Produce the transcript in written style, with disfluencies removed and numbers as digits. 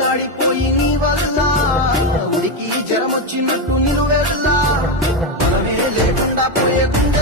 అల్లాడిపోయి నీ వల్ల ఉడికి జరమొచ్చినట్టు నిన్ను వెళ్ళ మనమే లేకుండా పోయే గుండె